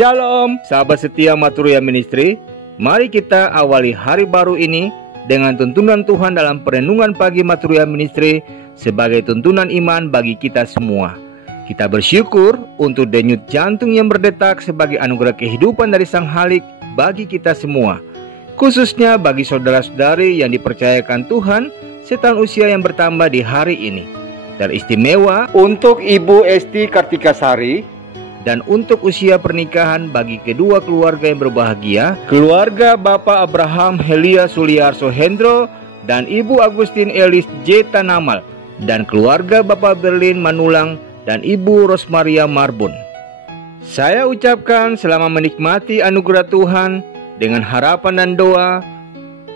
Shalom, sahabat setia Maturia Ministry. Mari kita awali hari baru ini dengan tuntunan Tuhan dalam perenungan pagi Maturia Ministry sebagai tuntunan iman bagi kita semua. Kita bersyukur untuk denyut jantung yang berdetak sebagai anugerah kehidupan dari Sang Halik bagi kita semua, khususnya bagi saudara-saudari yang dipercayakan Tuhan setahun usia yang bertambah di hari ini. Teristimewa untuk Ibu Esti Kartikasari, dan untuk usia pernikahan bagi kedua keluarga yang berbahagia, keluarga Bapak Abraham Helia Suliarso Hendro dan Ibu Agustin Elis J. Tanamal, dan keluarga Bapak Berlin Manulang dan Ibu Rosmaria Marbun. Saya ucapkan selamat menikmati anugerah Tuhan dengan harapan dan doa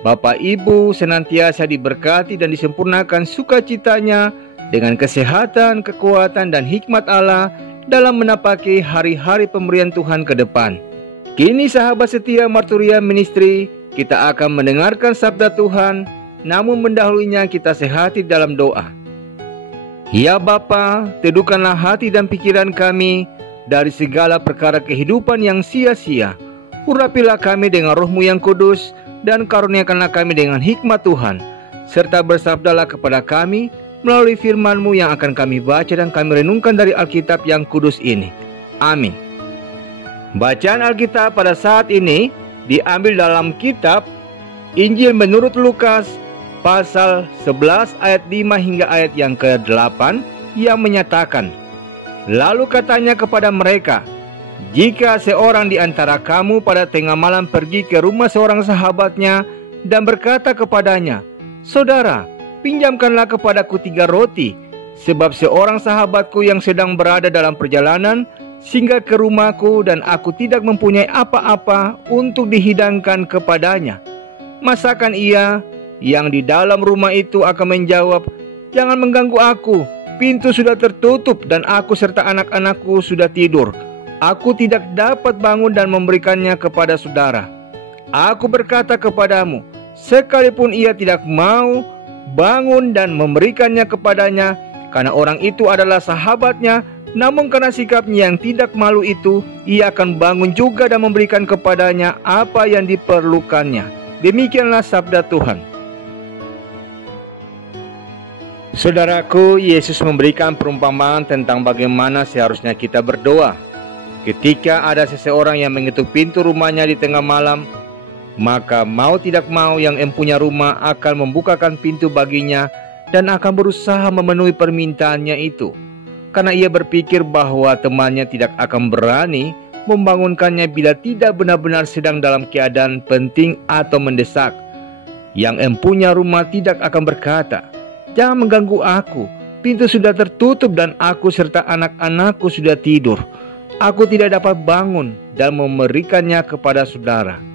Bapak Ibu senantiasa diberkati dan disempurnakan sukacitanya dengan kesehatan, kekuatan, dan hikmat Allah dalam menapaki hari-hari pemberian Tuhan ke depan. Kini sahabat setia Maturia Ministry, kita akan mendengarkan sabda Tuhan, namun mendahulunya kita sehati dalam doa. Ya Bapa, teduhkanlah hati dan pikiran kami dari segala perkara kehidupan yang sia-sia. Urapilah kami dengan Roh-Mu yang kudus, dan karuniakanlah kami dengan hikmat Tuhan, serta bersabdalah kepada kami melalui firman-Mu yang akan kami baca dan kami renungkan dari Alkitab yang kudus ini. Amin. Bacaan Alkitab pada saat ini diambil dalam kitab Injil menurut Lukas pasal 11 ayat 5 hingga ayat yang ke-8 yang menyatakan, "Lalu katanya kepada mereka, jika seorang di antara kamu pada tengah malam pergi ke rumah seorang sahabatnya dan berkata kepadanya, 'Saudara, pinjamkanlah kepadaku 3 roti, sebab seorang sahabatku yang sedang berada dalam perjalanan singgah ke rumahku dan aku tidak mempunyai apa-apa untuk dihidangkan kepadanya.' Masakan ia yang di dalam rumah itu akan menjawab, 'Jangan mengganggu aku, pintu sudah tertutup dan aku serta anak-anakku sudah tidur. Aku tidak dapat bangun dan memberikannya kepada saudara.' Aku berkata kepadamu, sekalipun ia tidak mau bangun dan memberikannya kepadanya, karena orang itu adalah sahabatnya, namun karena sikapnya yang tidak malu itu, ia akan bangun juga dan memberikan kepadanya apa yang diperlukannya." Demikianlah sabda Tuhan. Saudaraku, Yesus memberikan perumpamaan tentang bagaimana seharusnya kita berdoa. Ketika ada seseorang yang mengetuk pintu rumahnya di tengah malam, maka mau tidak mau yang empunya rumah akan membukakan pintu baginya dan akan berusaha memenuhi permintaannya itu, karena ia berpikir bahwa temannya tidak akan berani membangunkannya bila tidak benar-benar sedang dalam keadaan penting atau mendesak. Yang empunya rumah tidak akan berkata, "Jangan mengganggu aku, pintu sudah tertutup dan aku serta anak-anakku sudah tidur. Aku tidak dapat bangun dan memberikannya kepada saudara."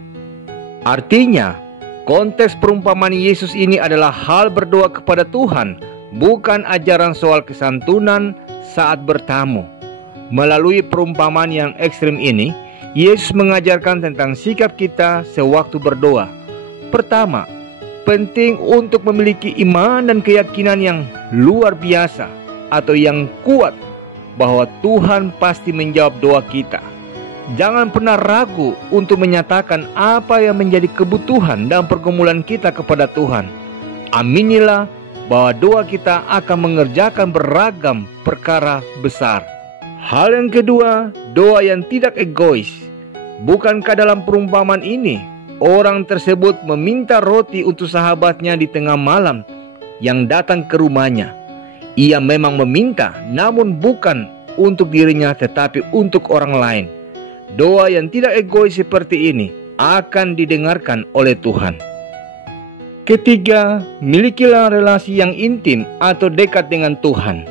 Artinya, konteks perumpamaan Yesus ini adalah hal berdoa kepada Tuhan, bukan ajaran soal kesantunan saat bertamu. Melalui perumpamaan yang ekstrim ini, Yesus mengajarkan tentang sikap kita sewaktu berdoa. Pertama, penting untuk memiliki iman dan keyakinan yang luar biasa atau yang kuat bahwa Tuhan pasti menjawab doa kita. Jangan pernah ragu untuk menyatakan apa yang menjadi kebutuhan dan pergumulan kita kepada Tuhan. Aminilah bahwa doa kita akan mengerjakan beragam perkara besar. Hal yang kedua, doa yang tidak egois. Bukankah dalam perumpamaan ini, orang tersebut meminta roti untuk sahabatnya di tengah malam yang datang ke rumahnya? Ia memang meminta, namun bukan untuk dirinya tetapi untuk orang lain. Doa yang tidak egois seperti ini akan didengarkan oleh Tuhan. Ketiga, milikilah relasi yang intim atau dekat dengan Tuhan.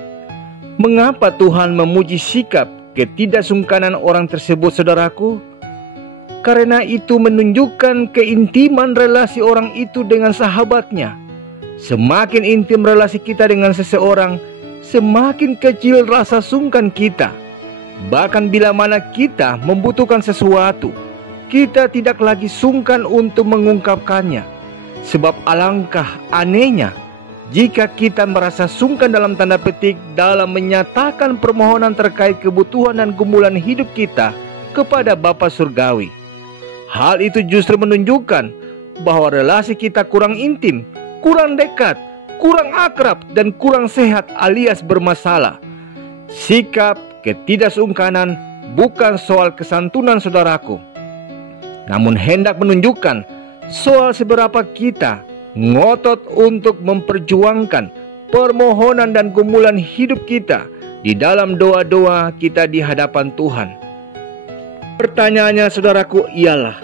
Mengapa Tuhan memuji sikap ketidaksungkanan orang tersebut, saudaraku? Karena itu menunjukkan keintiman relasi orang itu dengan sahabatnya. Semakin intim relasi kita dengan seseorang, semakin kecil rasa sungkan kita. Bahkan bila mana kita membutuhkan sesuatu, kita tidak lagi sungkan untuk mengungkapkannya. Sebab alangkah anehnya jika kita merasa sungkan dalam tanda petik dalam menyatakan permohonan terkait kebutuhan dan gumulan hidup kita kepada Bapa Surgawi. Hal itu justru menunjukkan bahwa relasi kita kurang intim, kurang dekat, kurang akrab, dan kurang sehat alias bermasalah. Sikap ketidaksungkanan bukan soal kesantunan saudaraku, namun hendak menunjukkan soal seberapa kita ngotot untuk memperjuangkan permohonan dan gumulan hidup kita di dalam doa-doa kita di hadapan Tuhan. Pertanyaannya saudaraku ialah,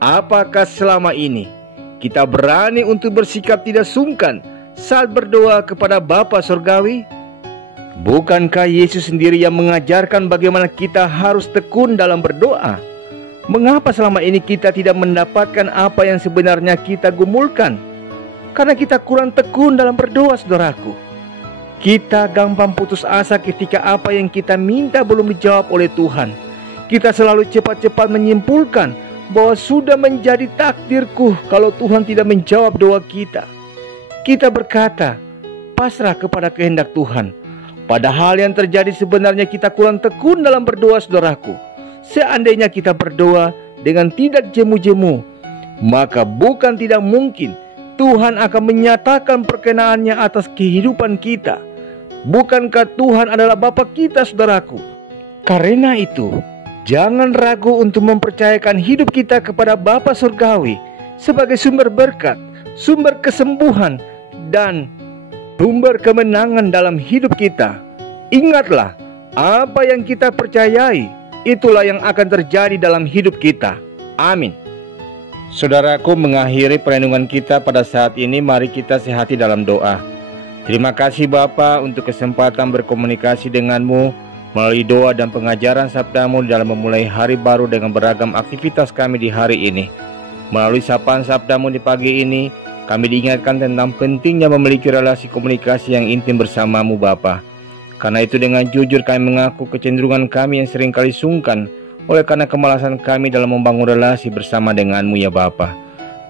apakah selama ini kita berani untuk bersikap tidak sungkan saat berdoa kepada Bapa Surgawi? Bukankah Yesus sendiri yang mengajarkan bagaimana kita harus tekun dalam berdoa? Mengapa selama ini kita tidak mendapatkan apa yang sebenarnya kita gumulkan? Karena kita kurang tekun dalam berdoa, saudaraku. Kita gampang putus asa ketika apa yang kita minta belum dijawab oleh Tuhan. Kita selalu cepat-cepat menyimpulkan bahwa sudah menjadi takdirku kalau Tuhan tidak menjawab doa kita. Kita berkata, pasrah kepada kehendak Tuhan. Padahal yang terjadi sebenarnya kita kurang tekun dalam berdoa, saudaraku. Seandainya kita berdoa dengan tidak jemu-jemu, maka bukan tidak mungkin Tuhan akan menyatakan perkenaannya atas kehidupan kita. Bukankah Tuhan adalah Bapa kita, saudaraku? Karena itu, jangan ragu untuk mempercayakan hidup kita kepada Bapa Surgawi sebagai sumber berkat, sumber kesembuhan, dan sumber kemenangan dalam hidup kita. Ingatlah, apa yang kita percayai, itulah yang akan terjadi dalam hidup kita. Amin. Saudaraku, mengakhiri perenungan kita pada saat ini, mari kita sehati dalam doa. Terima kasih Bapa untuk kesempatan berkomunikasi denganmu melalui doa dan pengajaran sabdamu dalam memulai hari baru dengan beragam aktivitas kami di hari ini. Melalui sapaan sabdamu di pagi ini, kami diingatkan tentang pentingnya memiliki relasi komunikasi yang intim bersamamu Bapa. Karena itu dengan jujur kami mengaku kecenderungan kami yang seringkali sungkan oleh karena kemalasan kami dalam membangun relasi bersama denganmu ya Bapa.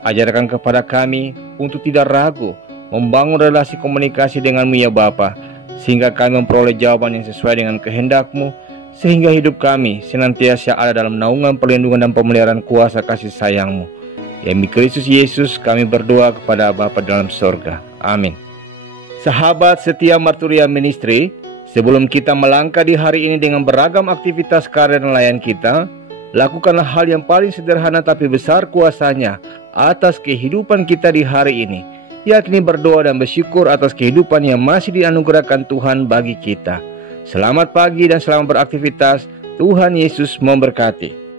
Ajarkan kepada kami untuk tidak ragu membangun relasi komunikasi denganmu ya Bapa, sehingga kami memperoleh jawaban yang sesuai dengan kehendak-Mu, sehingga hidup kami senantiasa ada dalam naungan perlindungan dan pemeliharaan kuasa kasih sayang-Mu. Demi Kristus Yesus kami berdoa kepada Bapa dalam sorga. Amin. Sahabat setia Marturia Ministry, sebelum kita melangkah di hari ini dengan beragam aktivitas karya dan layan kita, lakukanlah hal yang paling sederhana tapi besar kuasanya atas kehidupan kita di hari ini, yakni berdoa dan bersyukur atas kehidupan yang masih dianugerahkan Tuhan bagi kita. Selamat pagi dan selamat beraktivitas. Tuhan Yesus memberkati.